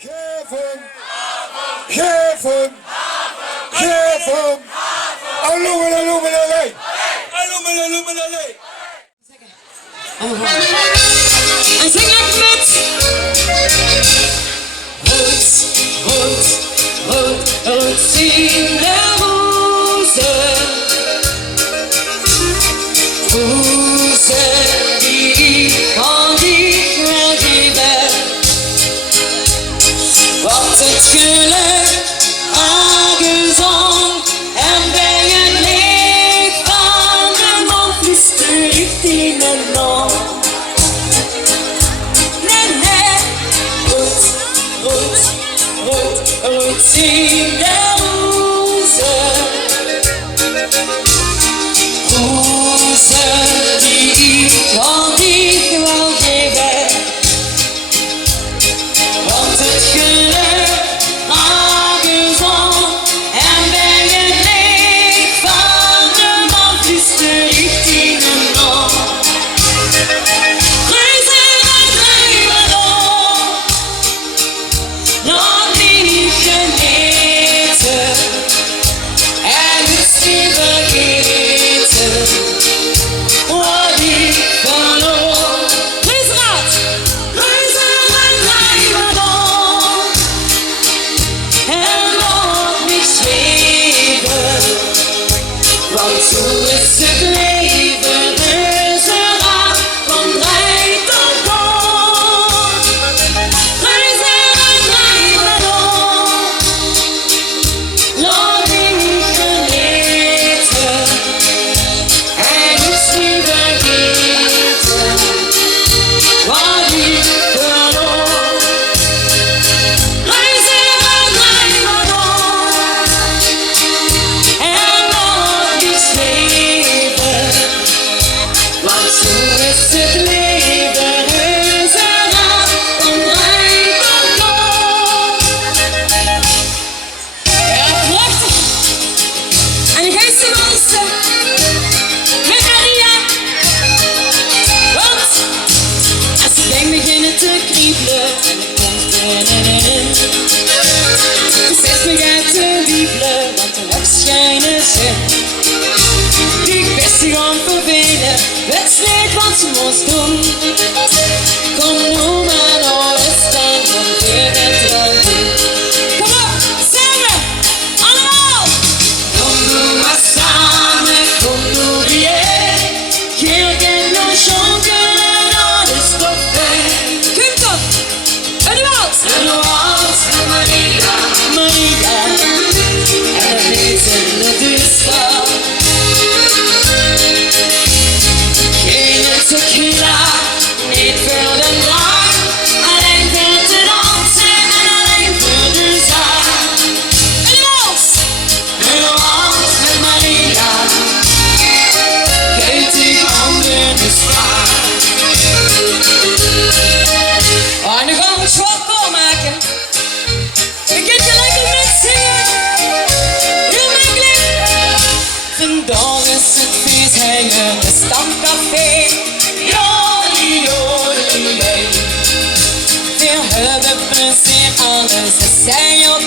Geef hem! Geef hem! Geef hem! Alloemelalloemelallee! Alloemelalloemelallee! En zing lekker met! Rood zien de rozen. Rozen die van die wel geven. Wat het geluk aangezond. En bij het licht van de mond is de richting en nog. Rood zien de rozen. Rozen die van die wel geven. Want het geluk aangezond. En bij het licht van de mond is de richting en nog. Reuzen en drijven op. Nog niet geneten. En het zien vergeten. Wat ik verloor. Reuzenrad. Reuzen en drijven op. En nog niet zweven. Want zo is het leven. Reuzenrad van rij tot boord. Reuzen en drijven op. Nog niet geneten. En is niet vergeten. Wat ik verloor. Reuzen en drijven op. En nog niet zweven. Want zo is het leven. Reuzenrad van rij tot boord. Ja, prachtig. En de geestenwansen met Maria. Want als de beng beginnen te kriebelen en het komt erin. De zes begint te wiebelen, want de nacht schijnen ze. Die best zich aan vervelen, wedstrijd wat ze moest doen. Kom nu maar naar de stand, want weer het wel doen. Kom op, samen, allemaal! Kom nu maar samen, kom nu weer. Hier kan nog jonken en alles stoppen. Komt op, een wals met Maria. Maria, en het is in de disco. Geen tequila, niet veel de drank. Alleen voor te dansen en alleen voor de zaak. Een wals met Maria. Geeft die handen de spraak. Oh, nu gaan we het zwart volmaken. Begint je lekker met zingen. Heel makkelijk. Vandaag is het feest hangen, een stamcafé. Joli, joli, joli. Veel hebben plezier, alles is zij op